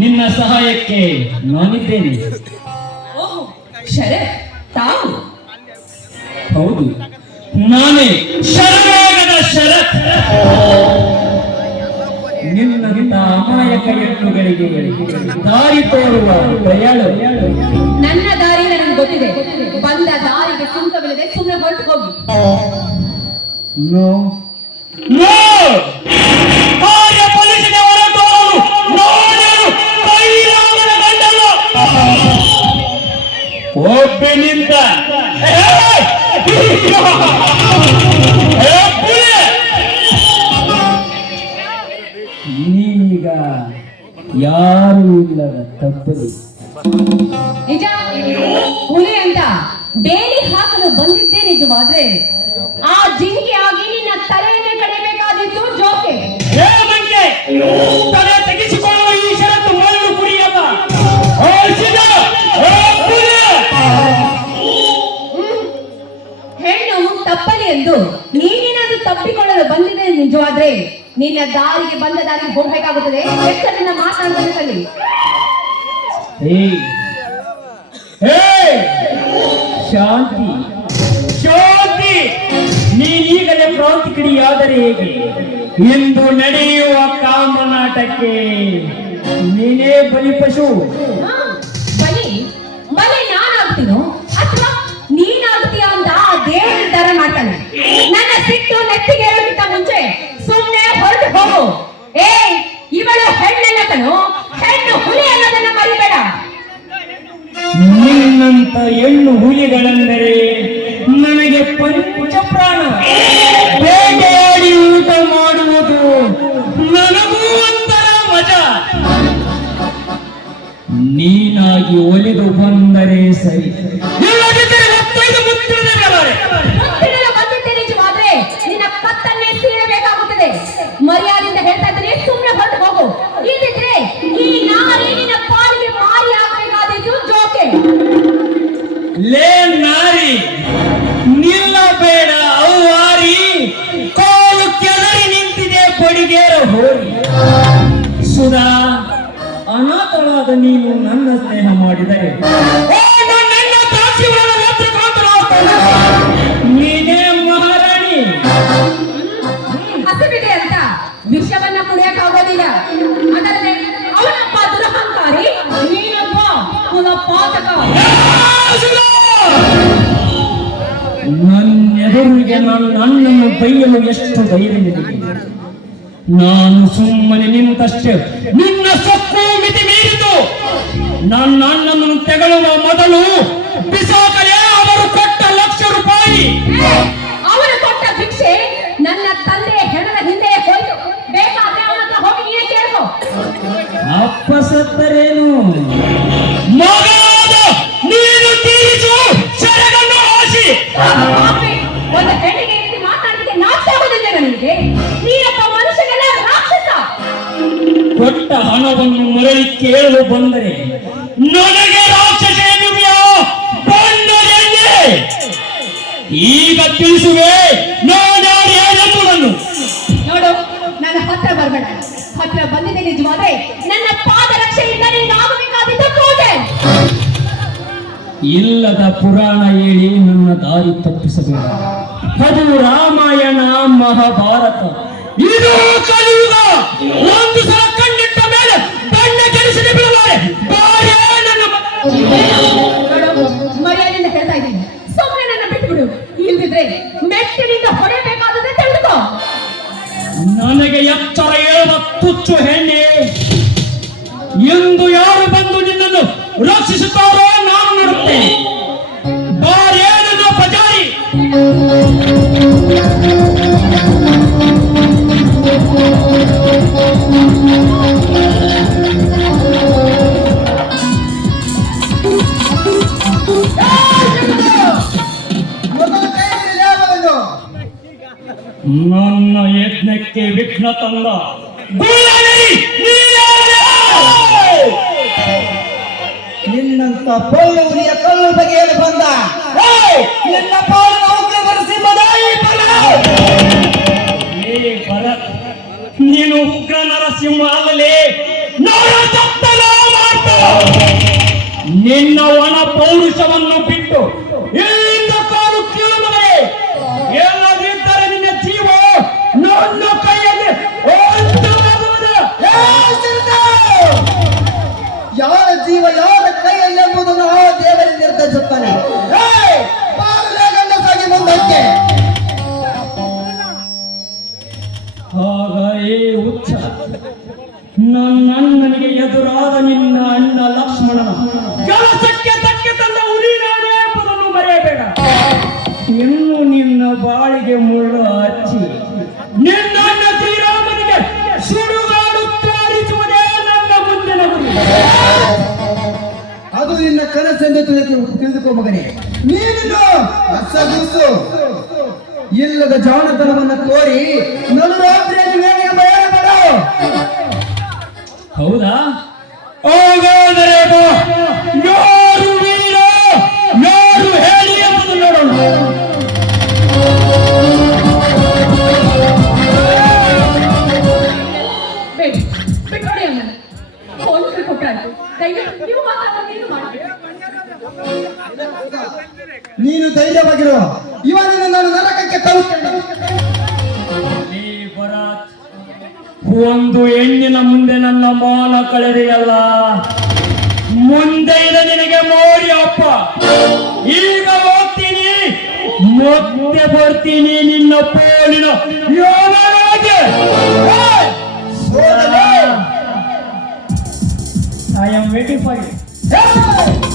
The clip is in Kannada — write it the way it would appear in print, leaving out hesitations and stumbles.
ನಿನ್ನ ಸಹಾಯಕ್ಕೆ ನಾನಿದ್ದೇನೆ. ಓಹೋ, ಶರತ್ ತಾವು? ಹೌದು, ನಾನೇ ಶರವೇಗದ ಶರತ್. ನಿನ್ನಂತ ಅಮಾಯಕ ಹೆಣ್ಣುಗಳಿಗೆ ದಾರಿ ತೋರುವ ದಯಾಳು. ನನ್ನ ದಾರಿ ನನಗೆ ಗೊತ್ತಿದೆ. ಬಂದ ದಾರಿಗೆ ಸುಂಕವಿಲ್ಲದೆ ಸುಮ್ಮನೆ ಹೊರಟು ಹೋಗಿ. ನೋ ನೋ, ಕಾರ್ಯ ಫಲಿಸಿದ ಹೊರಟೋರು ನಾನೇನು ಕೈಲಾಗದ ಗಂಡಲ್ಲ. ಒಬ್ಬನಿಂದ ನೀನೀಗ ಯಾರು ಇಲ್ಲದ ತಪ್ಪಲಿ. ನಿಜ, ಹುಲಿ ಅಂತ ಬೇಲಿ ಹಾಕಲು ಬಂದಿದ್ದೇ ನಿಜವಾದ್ರೆ ಆ ಜಿಂಕೆ ಆಗಿ ನಿನ್ನ ತಲೆಯನ್ನೇ ಕಡಿಬೇಕಾದಿತ್ತು ಜೋಕೆ. ತಲೆ ತೆಗೆಸಿಕೊಳ್ಳುವ ಈ ಷರತ್ತು ಮರಳು ಕುಡಿಯಲ್ಲ. ಹೆಣ್ಣು ತಪ್ಪಲಿ ಎಂದು ನೀನೇನಾದ್ರೂ ತಪ್ಪಿಕೊಳ್ಳಲು ಬಂದಿದೆ ನಿಜವಾದ್ರೆ ನಿನ್ನ ದಾರಿಗೆ ಬಂದ ದಾರಿಗೆ ಹೋಗ್ಬೇಕಾಗುತ್ತದೆ. ಎಷ್ಟನ್ನ ಮಾತಾಡೋದರಲ್ಲಿ ಶಾಂತಿ ಶಾಂತಿ, ನೀನೀಗಲೇ ಕ್ರಾಂತಿಕಿಡಿಯಾದರೆ ಹೇಗೆ? ಇಂದು ನಡೆಯುವ ಕಾಮನಾಟಕ್ಕೆ ನೀನೇ ಬಲಿಪಶು. ಬಲಿ ಬಲಿ ನಾನಾಗ್ತೀನೋ ಅಥವಾ ನೀನಾಗ್ತೀಯ ಅಂತ ಆ ದೇವ ನಿರ್ಧಾರ ಮಾಡ್ತಾನೆ. ನನ್ನ ಸಿಟ್ಟು ನೆತ್ತಿಗೆ ಏರೋಕ್ಕಿಂತ ಮುಂಚೆ ಸುಮ್ಮನೆ ಹೊರಟು ಹೋಗು. ಇವಳು ಹೆಣ್ಣಲ್ಲ ಕಣೋ, ಹೆಣ್ಣು ಹುಲಿ ಅನ್ನೋದನ್ನ ಮರಿಬೇಡ. ನಿನ್ನಂತ ಹೆಣ್ಣು ಹುಲಿಗಳೆಂದರೆ ನನಗೆ ಪಂಚಪ್ರಾಣ. ಬೇಟೆಯಾಡಿ ಊಟ ಮಾಡುವುದು ನನಗೂ ಒಂಥರ ಮಜಾ. ನೀನಾಗಿ ಒಲಿದು ಬಂದರೆ ಸರಿ, ಇಲ್ಲದಿದ್ದರೆ ಮತ್ತೈದು ಮುತ್ತಿನ ಬಂದಿದ್ದೆ ನಿಜವಾದ್ರೆ ನಿನ್ನ ಕತ್ತನ್ನೇ ಸೀಳಬೇಕಾಗುತ್ತದೆ. ಮರ್ಯಾದೆಯಿಂದ ಹೇಳ್ತಾ ಇದ್ದೀನಿ, ಸುಮ್ಮನೆ ಹೊರಟು ಹೋಗು. ಇಲ್ಲಿದ್ರೆ ಈ ನಾರಿ ನಿನ್ನ ಪಾಲಿಗೆ ಮಾರಿ ಆಗಬೇಕಾದಿತ್ತು ಜೋಕೆ. ಲೇ ನಾರಿ, ನಿಲ್ಲಬೇಡ ಅವ್ವಾರಿ. ಕಾಲು ಕೆಳರಿ ನಿಂತಿದೆ ಬಡಿಗೇರ ಹೋರಿ. ಸುಧಾ, ಅನಾಥಳಾದ ನೀನು ನನ್ನ ಸ್ನೇಹ ಮಾಡಿದರೆ ನೀನೇ ಮಹಾರಾಣಿ. ಹಸಿಬಿದೆ ಅಂತ ವಿಷವನ್ನ ಕುಡಿಯಕ್ಕಾಗೋದಿಲ್ಲ. ಅದಲ್ಲದೆ ಅವನಪ್ಪ ದುರಹಂಕಾರಿ, ನೀನಪ್ಪ ಕುಲಪಾತಕ. ನನ್ನೆದುರಿಗೆ ನನ್ನನ್ನು ಬೈಯಲು ಎಷ್ಟು ಧೈರ್ಯವಿದೆ. ನಾನು ಸುಮ್ಮನೆ ನಿಂತಷ್ಟೇ ನಿನ್ನ ಸೊಕ್ಕು ಮಿತಿ ಮೀರಿತು. ನನ್ನ ಅಣ್ಣನನ್ನು ತೆಗಳುವ ಮೊದಲು ಬಿಸಾಕಲೇ ಅವರು ಕೊಟ್ಟ ₹1,00,000. ಅವರು ಕೊಟ್ಟ ಭಿಕ್ಷೆ ನನ್ನ ತಂದೆಯ ಹೆಣದ ಹಿಂದೆ ಹೋಯ್ತು. ಬೇಕಾದ್ರೆ ಅವನ ಹತ್ರ ಹೋಗಿ ನೀನೇ ಕೇಳ್ಕೊ. ಅಪ್ಪ ಸತ್ತರೇನು? ಮಗಾದ ನೀನು ತೀರಿಸು ಸೆರಗನ್ನು ಆಸಿ. ಒಂದು ಹೆಣ್ಣಿಗೆ ರೀತಿ ಮಾತಾಡಲಿಕ್ಕೆ ನಾಚಾಗುವುದಿಲ್ಲ ನನಗೆ. ನೀನಪ್ಪ ಮನುಷ್ಯನೆಲ್ಲ ರಾಕ್ಷಸ. ಕೊಟ್ಟ ಹಣವನ್ನು ಮರಳಿ ಕೇಳಲು ಬಂದರೆ ನನಗೆ ರಾಕ್ಷಸ ಎನ್ನುವೆಯೋ? ಬಂದರೆಂದೇ ಈಗ ತಿಳಿಸುವೆ ನಾನ್ಯಾರು ಏನೆಂಬುದನ್ನು. ನೋಡು, ನನ್ನ ಹತ್ರ ಬರಬೇಡ. ಹತ್ರ ಬಂದಿದೆ ನಿಜವಾದ್ರೆ ನನ್ನ ಪಾದರಕ್ಷೆಯಿಂದ ನೀನಾಗಬೇಕಾದಿದ್ದು ಪೂಜೆ. ಇಲ್ಲದ ಪುರಾಣ ಹೇಳಿ ನನ್ನ ದಾರಿ ತಪ್ಪಿಸಬೇಡ. ಅದು ರಾಮಾಯಣ ಮಹಾಭಾರತ, ಇದು ಕಲಿಯುಗ. ಒಂದು ಸಲ ಕಣ್ಣಿಟ್ಟ ಮೇಲೆ ಬಣ್ಣ ಕೆಡಿಸದೆ ಬಿಡಲಾರೆ. ಮರ್ಯಾದೆಯಿಂದ ಹೇಳ್ತಾ ಇದ್ದೀನಿ, ಸುಮ್ಮನೆ ನನ್ನ ಬಿಟ್ಬಿಡು. ಇಲ್ದಿದ್ರೆ ಮೆಟ್ಟಿನಿಂದ ಹೊಡೆಯಬೇಕಾದ್ರೆ ತಿಳಿದುಕೋ. ನನಗೆ ಎಚ್ಚರ ಹೇಳುವ ತುಚ್ಚು ಹೆಣ್ಣೆ, ಎಂದು ಯಾರು ಬಂದು ನಿನ್ನನ್ನು ರಕ್ಷಿಸುತ್ತಾರೋ ನಾನು ನೋಡುತ್ತೇನೆ. ಬಾರೇನ ಪಜಾರಿ. ನನ್ನ ಯಜ್ಞಕ್ಕೆ ವಿಘ್ನ ತಂದ ನಿನ್ನಂತ ಪೊಳ್ಳು ಉರಿಯ ಕಲ್ಲು ಬಗೆಯಲು ಬಂದ ನಿನ್ನ ಪಾಲು ನೌಕೆ ಬರೆಸಿ ಭರತ್, ನೀನು ಉಗ್ರ ನರಸಿಂಹ ಅಲ್ಲಲೇ. ನಿನ್ನ ಒಣ ಪೌರುಷವನ್ನು ಬಿಟ್ಟು ಇಲ್ಲಿಂದ ಕಾಲು ಕೀಳು ಮಗನೇ. ಎಲ್ಲದಿದ್ದರೆ ನಿನ್ನ ಜೀವ ನನ್ನ ಕೈಯಲ್ಲಿ ಅಂತ್ಯವಾಗುವುದು. ಯಾರ ಜೀವ ಯಾರ ಕೈಯಲ್ಲಿ ಎಂಬುದನ್ನು ಆ ದೇವರೇ ನಿರ್ಧರಿಸುತ್ತಾನೆ. ಗಂಡಸಾಗಿ ಮುಂದಕ್ಕೆ ಆಗ ಏ ಹುಚ್ಚ, ನನ್ನಣ್ಣನಿಗೆ ಎದುರಾದ ನಿನ್ನ ಅಣ್ಣ ಲಕ್ಷ್ಮಣನ ಕೆಲಸಕ್ಕೆ ತಕ್ಕೆ ತಂದ ಉರಿ ನಾನೇ ಎಂಬುದನ್ನು ಮರೆಯಬೇಡ. ಇನ್ನು ನಿನ್ನ ಬಾಳಿಗೆ ಮುಳ್ಳು ಹಚ್ಚಿ ನಿನ್ನ ಅಣ್ಣ ಶ್ರೀರಾಮನಿಗೆ ಸುಡುಗಾಡು ತೋರಿಸುವುದೇ ನನ್ನ ಮುಂದಿನ ಗುರಿ. ಅದು ನಿನ್ನ ಕನಸೆಂದು ತಿಳಿದುಕೋ ಮಗನೇ. ನೀನು ಅಸಗೂಸು ಇಲ್ಲದ ಜಾಣತನವನ್ನು ತೋರಿ ನಡುರಾತ್ರಿಯಲ್ಲಿ ವೇದಿಕೆ ಬಯಲಬೇಡ. ಹೌದಾ? ಹಾಗಾದರೆ ಯಾರು ವೀರ ಯಾರು ಹೇಳಿ ಎಂಬುದು ನೋಡೋಣ. ಬೇಡಿ ಬಿಟ್ಬಿಡಿ ಅಣ್ಣ. ಪೊಲೀಸರು ಕೊಟ್ಟಾಯ್ತು. ದಯವಿಟ್ಟು ನೀವು ಮಾತಾಡೋದು ನೀನು ಮಾಡಿ. ನೀನು ಧೈರ್ಯವಾಗಿರು. ಇವನಿಂದ ನಾನು ನರಕಕ್ಕೆ ತರುತ್ತೇನೆ. ಈ ಭರತ್, ಒಂದು ಹೆಣ್ಣಿನ ಮುಂದೆ ನನ್ನ ಮಾನ ಕಳೆದೆಯಲ್ಲ, ಮುಂದೆ ಇದೆ ನಿನಗೆ ಮೋಡಿ ಅಪ್ಪ. ಈಗ ಹೋಗ್ತೀನಿ, ಮತ್ತೆ ಬರ್ತೀನಿ ನಿನ್ನ ಪೋಲಿನ ಯೋಗರಾಜೆ. ಸೋದರೇ, I am waiting for you. Hey!